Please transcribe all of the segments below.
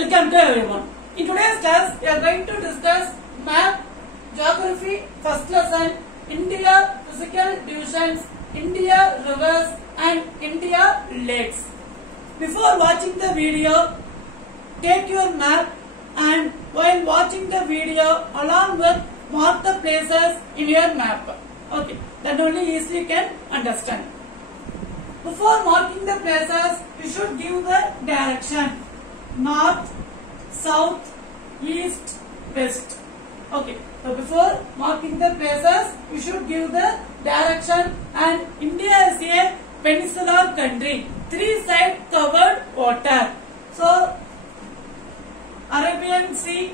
Welcome to everyone. In today's class, we are going to discuss map, geography, first lesson, India physical divisions, India rivers and India lakes. Before watching the video, take your map and while watching the video along with mark the places in your map. Okay, then only easily can understand. Before marking the places, you should give the direction. North, south, east, west. Okay, so before marking the places, you should give the direction. And India is a peninsular country, three sides covered water. So Arabian Sea,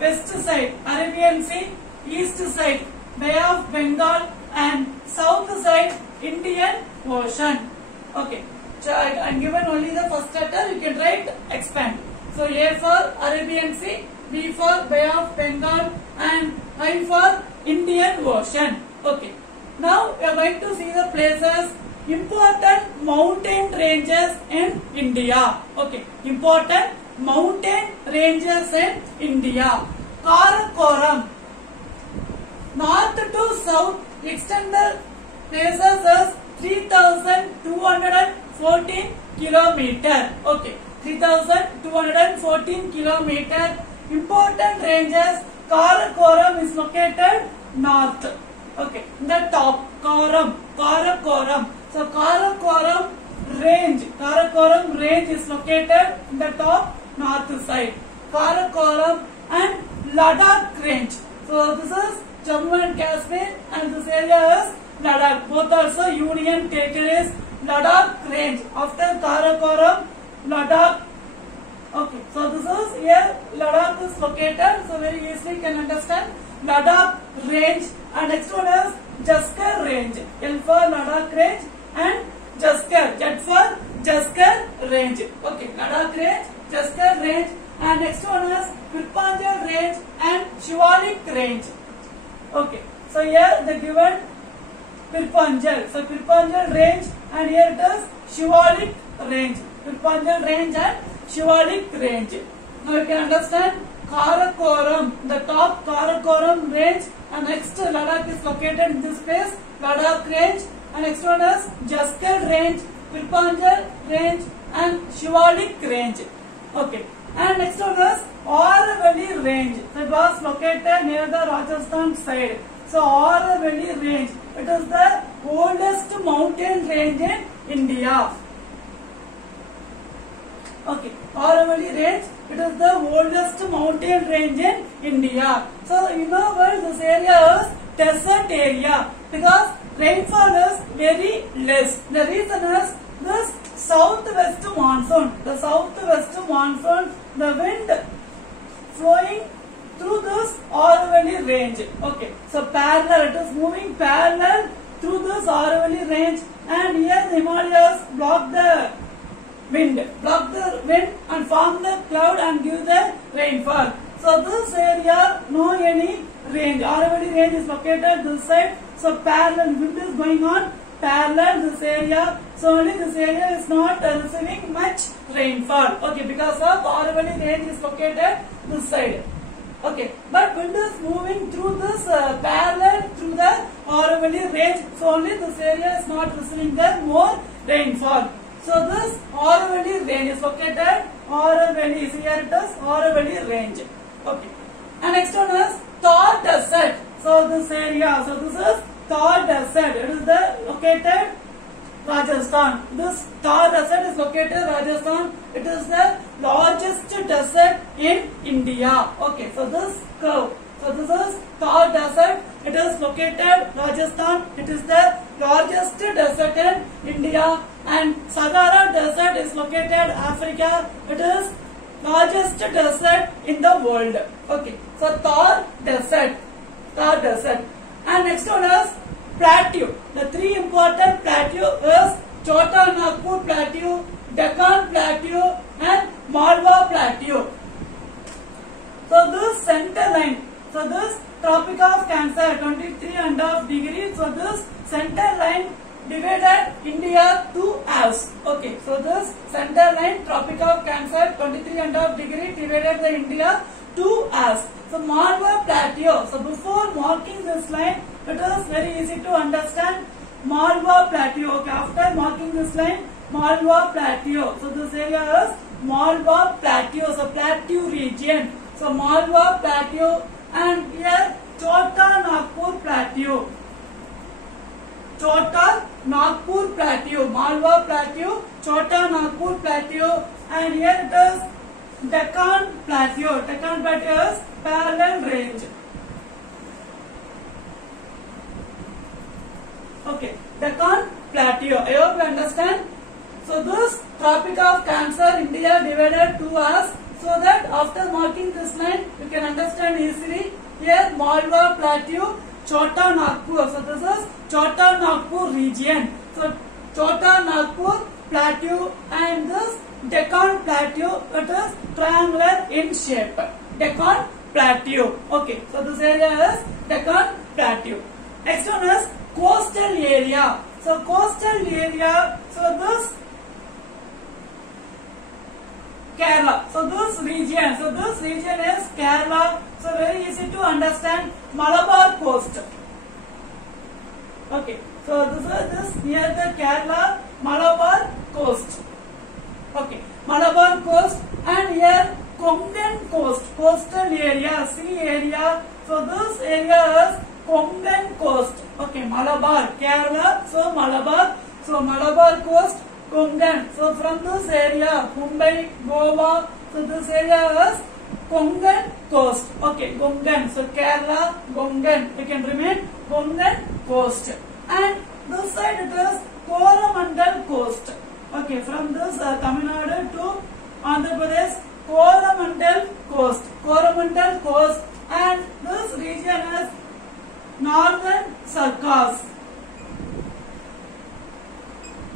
west side Arabian Sea, east side Bay of Bengal, and south side Indian Ocean. Okay, so I given only the first letter, you can write expand. So A for Arabian Sea, B for Bay of Bengal, and I for Indian Ocean. Okay, now we are going to see the places, important mountain ranges in India. Okay, important mountain ranges in India. Karakoram, north to south extended places is 3,214 kilometer. Okay, 3,214 kilometer. Important ranges. Karakoram is located north. Okay, in the top. Karakoram. So Karakoram range is located in the top north side. Karakoram and Ladakh range. So this is Jammu and Kashmir and this area is Ladakh. Both also union territories. Ladakh range. After Karakoram, Ladakh. Okay, so this is here Ladakh is located. So very easily you can understand Ladakh range. And next one is Jaskar range. L for Ladakh range and Jaskar. Z for Jaskar range. Okay, Ladakh range, Jaskar range. And next one is Pirpanjal range and Shivalik range. Okay, so here the given Pirpanjal. So Pirpanjal range and here it is Shivalik range. Pirpanjal range and Shivalik range. Now you can understand Karakoram, the top Karakoram range, and next Ladakh is located in this place, Ladakh range, and next one is Jaskar range, Pirpanjal range and Shivalik range. Okay, and next one is Aravalli range. So it was located near the Rajasthan side. So Aravalli range, it is the oldest mountain range in India. Okay, Aravalli range, it is the oldest mountain range in India. So you know what this area is desert area because rainfall is very less. The reason is this southwest monsoon. The southwest monsoon, the wind flowing through this Aravalli range. Okay, so parallel, it is moving parallel through this Aravalli range, and here the Himalayas block the wind and form the cloud and give the rainfall. So this area no any range. Aravalli range is located this side. So parallel wind is going on parallel this area. So only this area is not receiving much rainfall. Okay, because of Aravalli range is located this side. Okay, but wind is moving through this parallel through the Aravalli range. So only this area is not receiving the more rainfall. So this Aravalli range is located Aravalli. So here it is Aravalli range. Okay, and next one is Thar Desert. So this area, so this is Thar Desert. It is the located Rajasthan. This Thar Desert is located Rajasthan. It is the largest desert in India. Okay, so this curve. So this is Thar Desert. It is located Rajasthan. It is the largest desert in India. And Sahara Desert is located Africa. It is largest desert in the world. Okay, so Thar Desert. And next one is plateau. The three important plateau is Chota Nagpur Plateau, Deccan Plateau and Malwa Plateau. So this center line, so this Tropic of Cancer 23.5 degrees. So this center line divided India two halves. Okay, so this center line, Tropic of Cancer, 23.5 degree divided the India two halves. So Malwa Plateau. So before marking this line, it is very easy to understand Malwa Plateau. Okay, after marking this line, Malwa Plateau. So this area is Malwa Plateau. So plateau region. So Malwa Plateau, and here Chota Nagpur Plateau. Chota Nagpur Plateau, Malwa Plateau, Chota Nagpur Plateau, and here it is Deccan Plateau. Deccan Plateau is parallel range. Okay, Deccan Plateau. I hope you understand. So this Tropic of Cancer, India divided two halves, so that after marking this line, you can understand easily. Here Malwa Plateau, Chota Nagpur. So this is Chota Nagpur region. So Chota Nagpur Plateau and this Deccan Plateau, it is triangular in shape. Deccan Plateau. Okay, so this area is Deccan Plateau. Next one is coastal area. So coastal area, so this Kerala. So this region is Kerala. So very easy to understand. Malabar coast. Okay, so this is this near the Kerala Malabar coast. Okay, Malabar coast, and here Konkan coast, coastal area, sea area. So this area is Konkan coast. Okay, Malabar, Kerala. So Malabar coast, Konkan. So from this area, Mumbai, Goa. So this area is Konkan coast. Okay, Konkan. So Kerala, Konkan. You can remain Konkan coast. And this side it is Coromandel coast. Okay, from this Tamil Nadu to Andhra Pradesh, Coromandel coast. Coromandel coast, and this region is Northern Circus.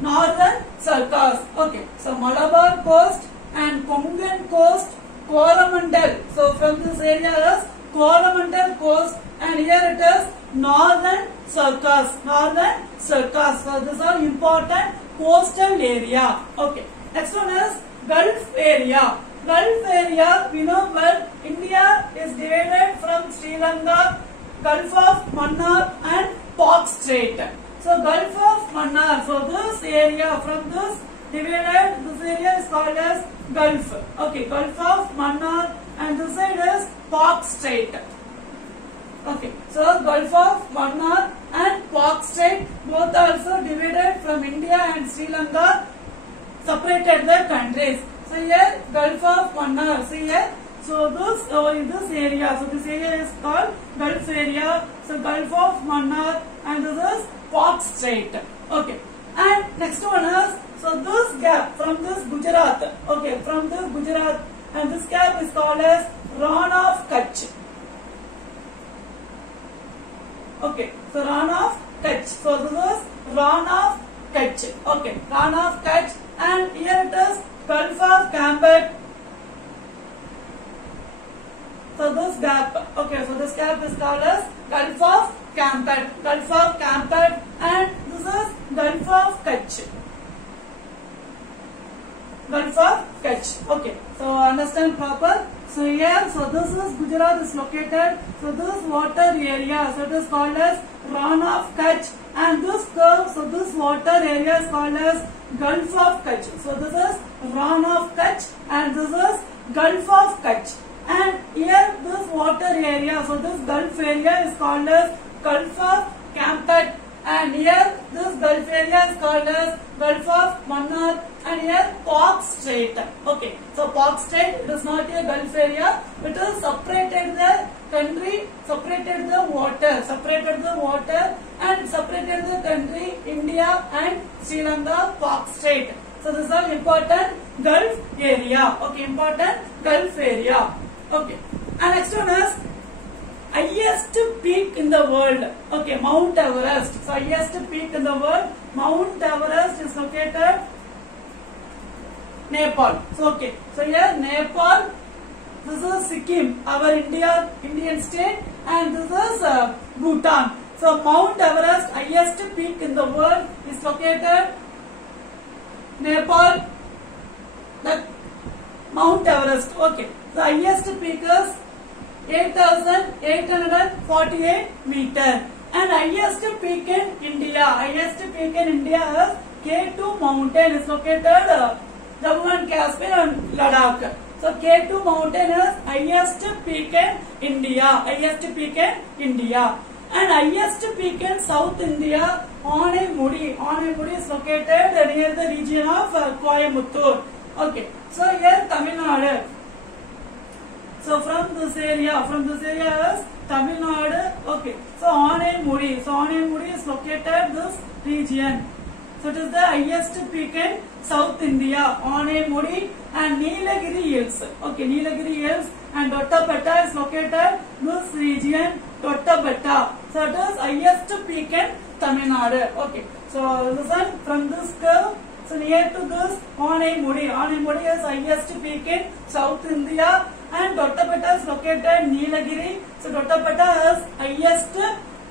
Northern Circus. Okay, so Malabar coast and Konkan coast, Coromandel. So from this area is Coromandel coast, and here it is Northern Circus. Northern Circus. So these are important coastal area. Okay. Next one is Gulf area. Gulf area, we know well, India is divided from Sri Lanka, Gulf of Mannar and Pak Strait. So Gulf of Mannar. So this area, from this divided, this area is called as Gulf. Okay, Gulf of Mannar, and this side is Pak Strait. Okay, so Gulf of Mannar and Pak Strait, both also divided from India and Sri Lanka, separated the countries. So here Gulf of Mannar. See here. So this in this area. So this area is called Gulf area. So Gulf of Mannar, and this is Pak Strait. Okay. And next one is, so this gap from this Gujarat. Okay, from this Gujarat, and this gap is called as Rann of Kutch. Okay, so Rann of Kutch. So this is Rann of Kutch. Okay, Rann of Kutch, and here it is Gulf of Cambodge. So this gap. Okay, so this gap is called as Gulf of Cambodge. Gulf of Cambodge, and this is Gulf of Kutch. Gulf of Kutch. Okay, so understand proper. So here, so this is Gujarat is located. So this water area, so it is called as Rann of Kutch, and this curve, so this water area is called as Gulf of Kutch. So this is Rann of Kutch, and this is Gulf of Kutch. And here this water area, so this Gulf area is called as Gulf of Cambodge, and here this Gulf area is called as Gulf of Mannar, and here Pak Strait. Okay, so Pak Strait, it is not a Gulf area, it is separated the country, separated the water, and separated the country India and Sri Lanka, Pak Strait. So this is all important Gulf area. Okay, important Gulf area. Okay, and next one is highest peak in the world. Okay, Mount Everest. So highest peak in the world, Mount Everest is located Nepal. So okay, so here Nepal, this is Sikkim, our Indian state, and this is Bhutan. So Mount Everest, highest peak in the world, is located Nepal. The Mount Everest. Okay. The highest peak is 8,848 meter. And highest peak in India. Highest peak in India is K2 mountain. Is located Jammu and Kashmir and Ladakh. So K2 mountain is highest peak in India. Highest peak in India. And highest peak in South India, Anaimudi. Anaimudi is located near the region of Coimbatore. Okay. So here Tamil Nadu. So from this area is Tamil Nadu. Okay. So Anaimudi. So Anaimudi is located this region. So it is the highest peak in South India, Anaimudi and Nilagiri Hills. Okay, Nilagiri Hills and Dottapetta is located this region, Dottapetta. So it is highest peak in Tamil Nadu. Okay, so listen from this curve. So near to this Anaimudi. Anaimudi is highest peak in South India and Dottapetta is located Nilagiri. So Dottapetta is highest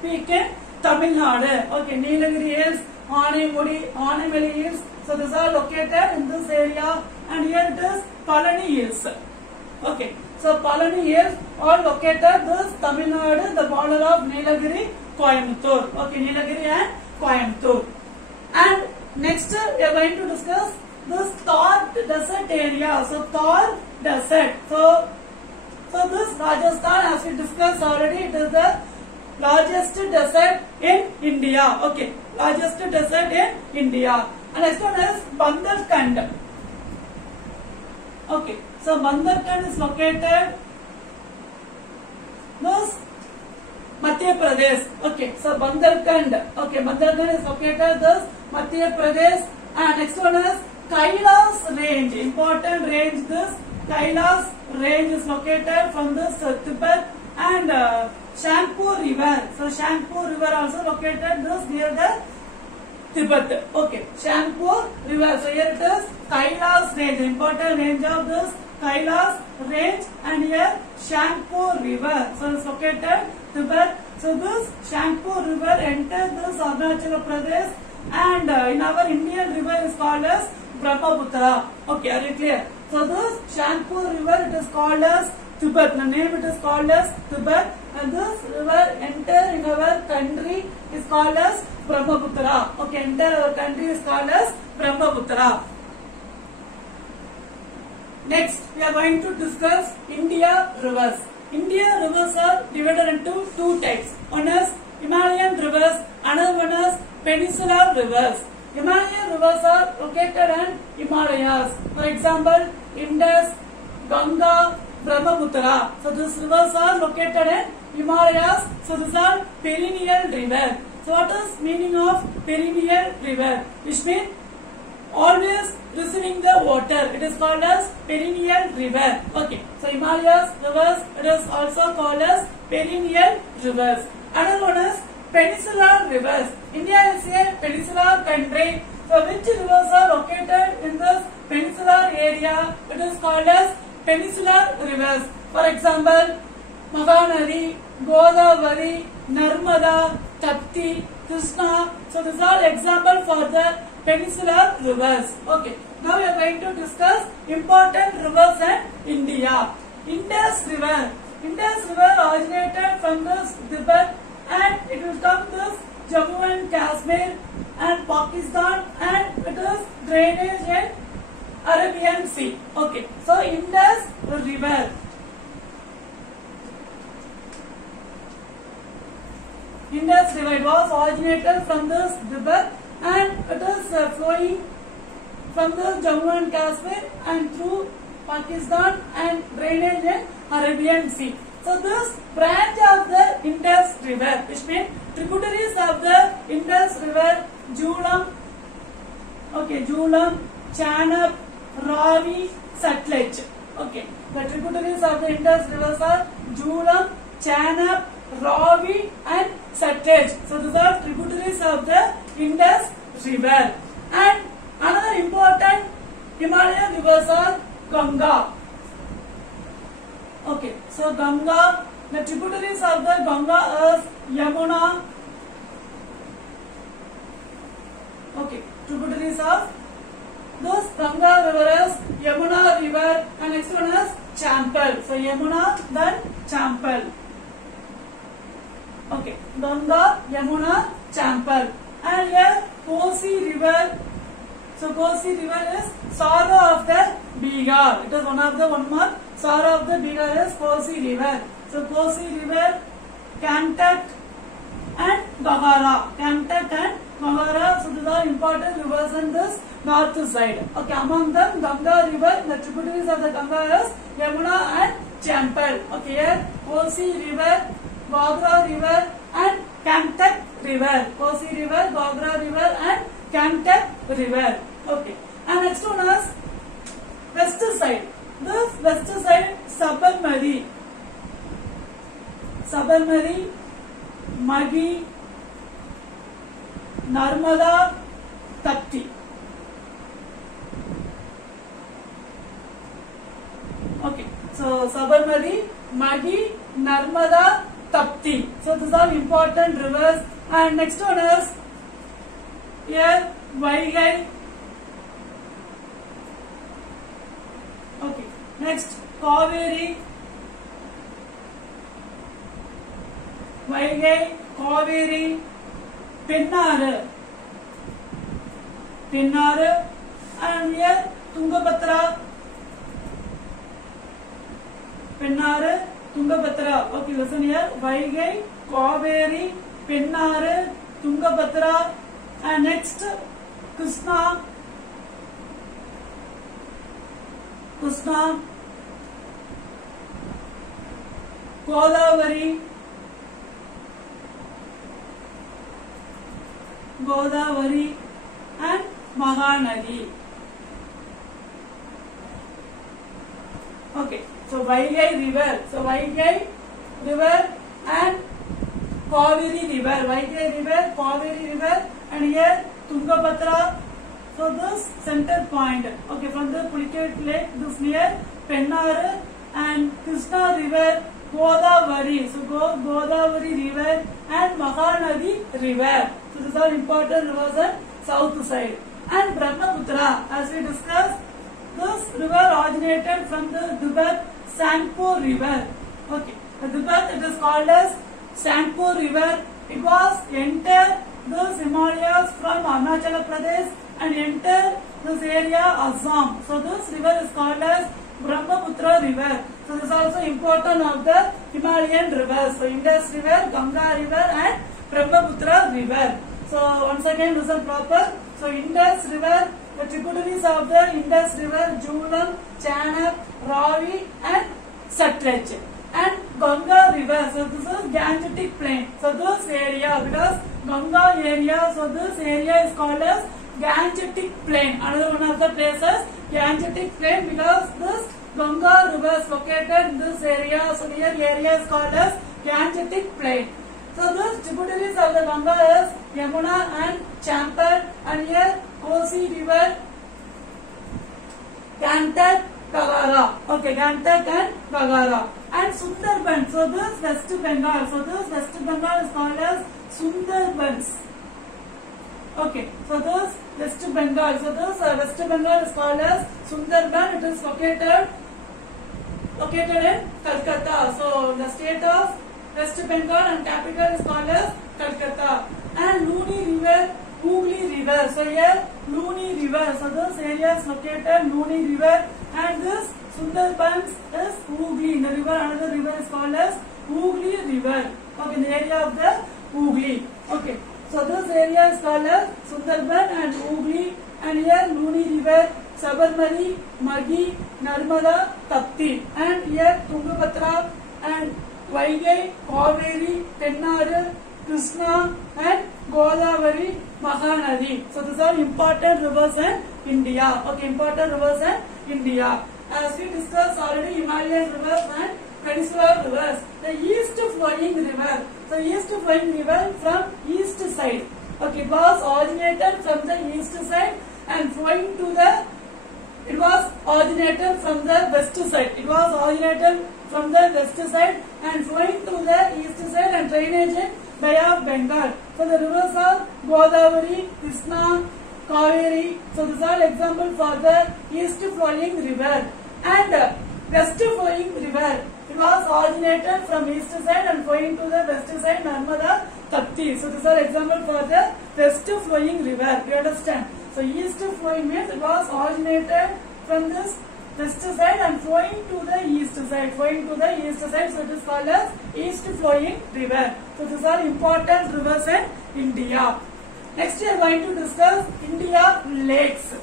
peak in Tamil Nadu. Okay, Nilagiri Hills, Anaimudi Hills. So these are located in this area, and here it is Palani Hills. Okay, so Palani Hills are located this Tamil Nadu, the border of Nilagiri, Coimbatore. Okay, Nilagiri and Coimbatore. And next we are going to discuss this Thar desert area. So Thar desert. So this Rajasthan, as we discussed already, it is the largest desert in India. Okay, largest desert in India. And next one is Bundelkhand. Okay, so Bundelkhand is located this Madhya Pradesh. Okay, so Bundelkhand. Okay, Bundelkhand is located this Madhya Pradesh. And next one is Kailas range. Important range. This Kailas range is located from this Tibet and Shangpo River. So Shangpo River also located this near the Tibet. Okay, Shangpo River. So here it is Kailas range. Important range of this Kailas range, and here Shangpo River. So it's located Tibet. So this Shangpo River enters this Arunachal Pradesh, and in our Indian river is called as Brahmaputra. Okay, are you clear? So this Shangpo River, it is called as Tibet. The name it is called as Tibet, and this river enter in our country is called as Brahmaputra. Okay, enter our country is called as Brahmaputra. Next, we are going to discuss India rivers. India rivers are divided into two types. One is Himalayan rivers, another one is peninsular rivers. Himalayan rivers are located in Himalayas. For example, Indus, Ganga, Brahmaputra. So these rivers are located in Himalayas. So these are perennial river. So what is meaning of perennial river? Which means always receiving the water. It is called as perennial river. Okay. So Himalayas rivers, it is also called as perennial rivers. Another one is peninsular rivers. India is a peninsular country. So which rivers are located in this peninsular area? It is called as peninsular rivers. For example, Mahanadi, Godavari, Narmada, Tapti, Krishna. So these are examples for the peninsular rivers. Okay. Now we are going to discuss important rivers in India. Indus River. Indus River originated from this Tibet, and it will come this Jammu and Kashmir and Pakistan, and it is drainage in Arabian Sea. Okay. So Indus River. Indus River, it was originated from this Tibet, and it is flowing from the Jammu and Kashmir and through Pakistan and drainage in Arabian Sea. So this branch of the Indus River, which means tributaries of the Indus River, Jhelum, okay, Jhelum, Chenab, Ravi, Satluj. Okay, the tributaries of the Indus rivers are Jhelum, Chenab, Ravi and Satluj. So these are tributaries of the Indus River. And another important Himalayan rivers are Ganga. Okay, so Ganga, the tributaries of the Ganga is Yamuna, Okay, tributaries of this Ganga river is Yamuna river, and next one is Champal. So Yamuna, then Champal. Okay, Ganga, Yamuna, Champal. And here Kosi river. So Kosi river is sorrow of the Bihar. It is one more. Sorrow of the Bihar is Kosi river. So Kosi river, Kamtak and Gagara. Kamtak and Gagara. So these are important rivers in this north side. Okay, among them Ganga river, the tributaries of the Ganga is Yamuna and Champal. Okay, here Kosi river, Gagra river and Kamtak river. Kosi river, Gagra river and Kamtak river. Okay, and next one is west side. This west side Sabarmati. Sabarmati, Maghi, Narmada, Tapti. Okay, so Sabarmati, Maghi, Narmada, Tapti. So these are important rivers. And next one is here Vaigai. Okay, next Kaveri, Vaigai, Kaveri, Pennaru, and here Tungabhadra, Pennaru, Tungabhadra. Okay, listen here. Vaigai, Kaveri, Pennaru, Tungabhadra, and next Krishna, Godavari, and Mahanadi. Okay, so Vaigai river and Kaveri river. Vaigai river, Kaveri river, and here Tungabhadra. So this center point. Okay, from the Pulicat lake, this near Pennaru and Krishna river, Godavari. So Godavari river and Mahanadi river. So these are important rivers on south side. And Brahmaputra, as we discussed, this river originated from the Tibet Sangpo river. Okay, the Tibet it is called as Sangpo river. It was entered this Himalayas from Arunachal Pradesh and entered this area Assam. So this river is called as Brahmaputra river. So this is also important of the Himalayan rivers. So Indus river, Ganga river and Brahmaputra river. So once again listen proper. So Indus river, the tributaries of the Indus river, Jhulam, Chenab, Ravi and Satluj. And Ganga river, so this is Gangetic plain. So this area, because Ganga area, so this area is called as Gangetic plain. Another one of the places, Gangetic plain, because this Ganga river is located in this area. So here area is called as Gangetic plain. So this tributaries of the Ganga is Yamuna and Champal, and here Kosi river, Kamtak, Gagara. Okay, Kamtak and Gagara. And Sundarban. So this West Bengal. So this West Bengal is called as Sundarbans. Okay, so this West Bengal. So this West Bengal is called as Sundarban. It is located in Calcutta. So the state of West Bengal and capital is called as Calcutta. And Luni river, Hooghly river. So here Luni river. So this area is located Luni river, and this Sundarbans is Hooghly. The river, another river is called as Hooghly river. Okay, in the area of the Hooghly. Okay, so this area is called as Sundarban and Hooghly, and here Luni river, Sabarmati, Maghi, Narmada, Tapti, and here Tungabhadra and Vaigai, Kaveri, Pennaru, Krishna and Godavari, Mahanadi. So these are important rivers in India. Okay, important rivers in India. As we discussed already, Himalayan rivers and peninsular rivers. The east flowing river. So east flowing river from east side. Okay, it was originated from the east side and flowing to the. It was originated from the west side. It was originated from the west side and flowing to the east side and drainage in Bay of Bengal. So the rivers are Godavari, Krishna, Kaveri. So these are example for the east flowing river and west flowing river. It was originated from east side and flowing to the west side, Narmada, Tapti. So these are example for the west flowing river. You understand? So east flowing means it was originated from this west side and flowing to the east side. Flowing to the east side. So it is called as east flowing river. So these are important rivers in India. Next we are going to discuss India lakes.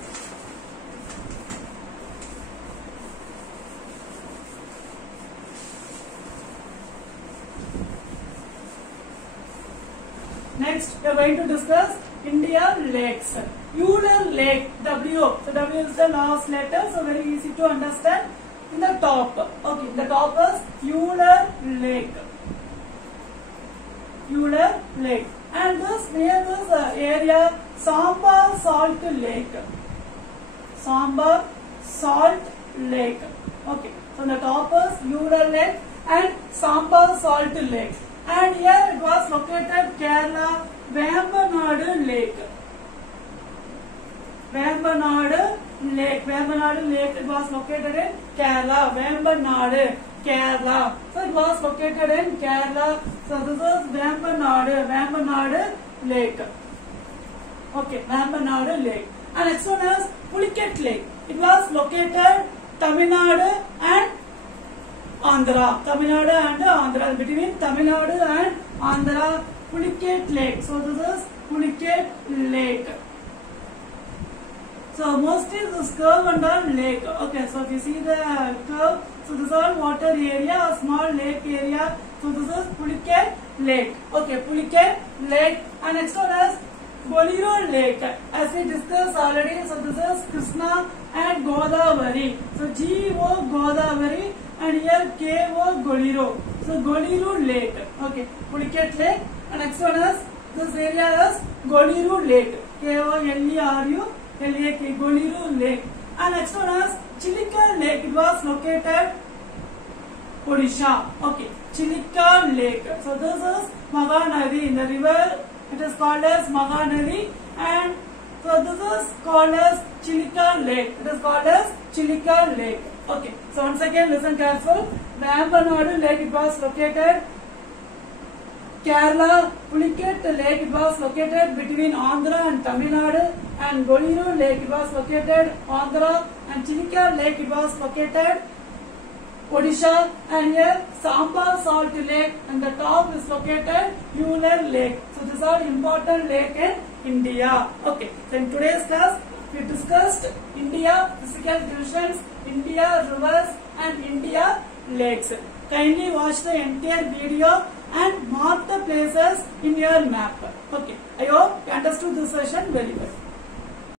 Next we are going to discuss India lakes. Uller Lake, W. So W is the last letter, so very easy to understand. In the top, okay, the top is Uller Lake. Uller Lake. And this near this area, Samba Salt Lake. Samba Salt Lake. Okay, so the top is Uller Lake and Samba Salt Lake. And here it was located Kerala, Vembanadu Lake. Vembanadu Lake. Vembanadu Lake, it was located in Kerala. Vembanadu, Kerala. So it was located in Kerala. So this is Vembanadu Lake. Okay, Vembanadu Lake. And next one is Pulicat Lake. It was located Tamil Nadu and Andhra. Tamil Nadu and Andhra. Between Tamil Nadu and Andhra, Pulicat Lake. So this is Pulicat Lake. So mostly this curve under lake. Okay, so if you see the curve, so this is all water area, a small lake area. So this is Pulicat Lake. Okay, Pulicat Lake. And next one is Goliro Lake. As we discussed already, so this is Krishna and Godavari. So G-O Godavari and here K-O Goliro. So Goliro Lake. Okay, Pulicat Lake. And next one is, this area is Goliro Lake. K-O-L-E-R-U. Lake, Goliro Lake. And next one is Chilika Lake. It was located Odisha. Okay, Chilika Lake. So this is Mahanadi. In the river, it is called as Mahanadi. And so this is called as Chilika Lake. It is called as Chilika Lake. Okay, so once again listen careful. Vembanadu Lake, it was located Kerala. Pulicat Lake, it was located between Andhra and Tamil Nadu. And Goliro Lake, it was located Andhra. And Chilika Lake, it was located Odisha. And here Samba Salt Lake, and the top is located Uller Lake. So these are important lake in India. Okay, so in today's class we discussed India physical divisions, India rivers and India lakes. Kindly watch the entire video and mark the places in your map. Okay, I hope you understood this session very well.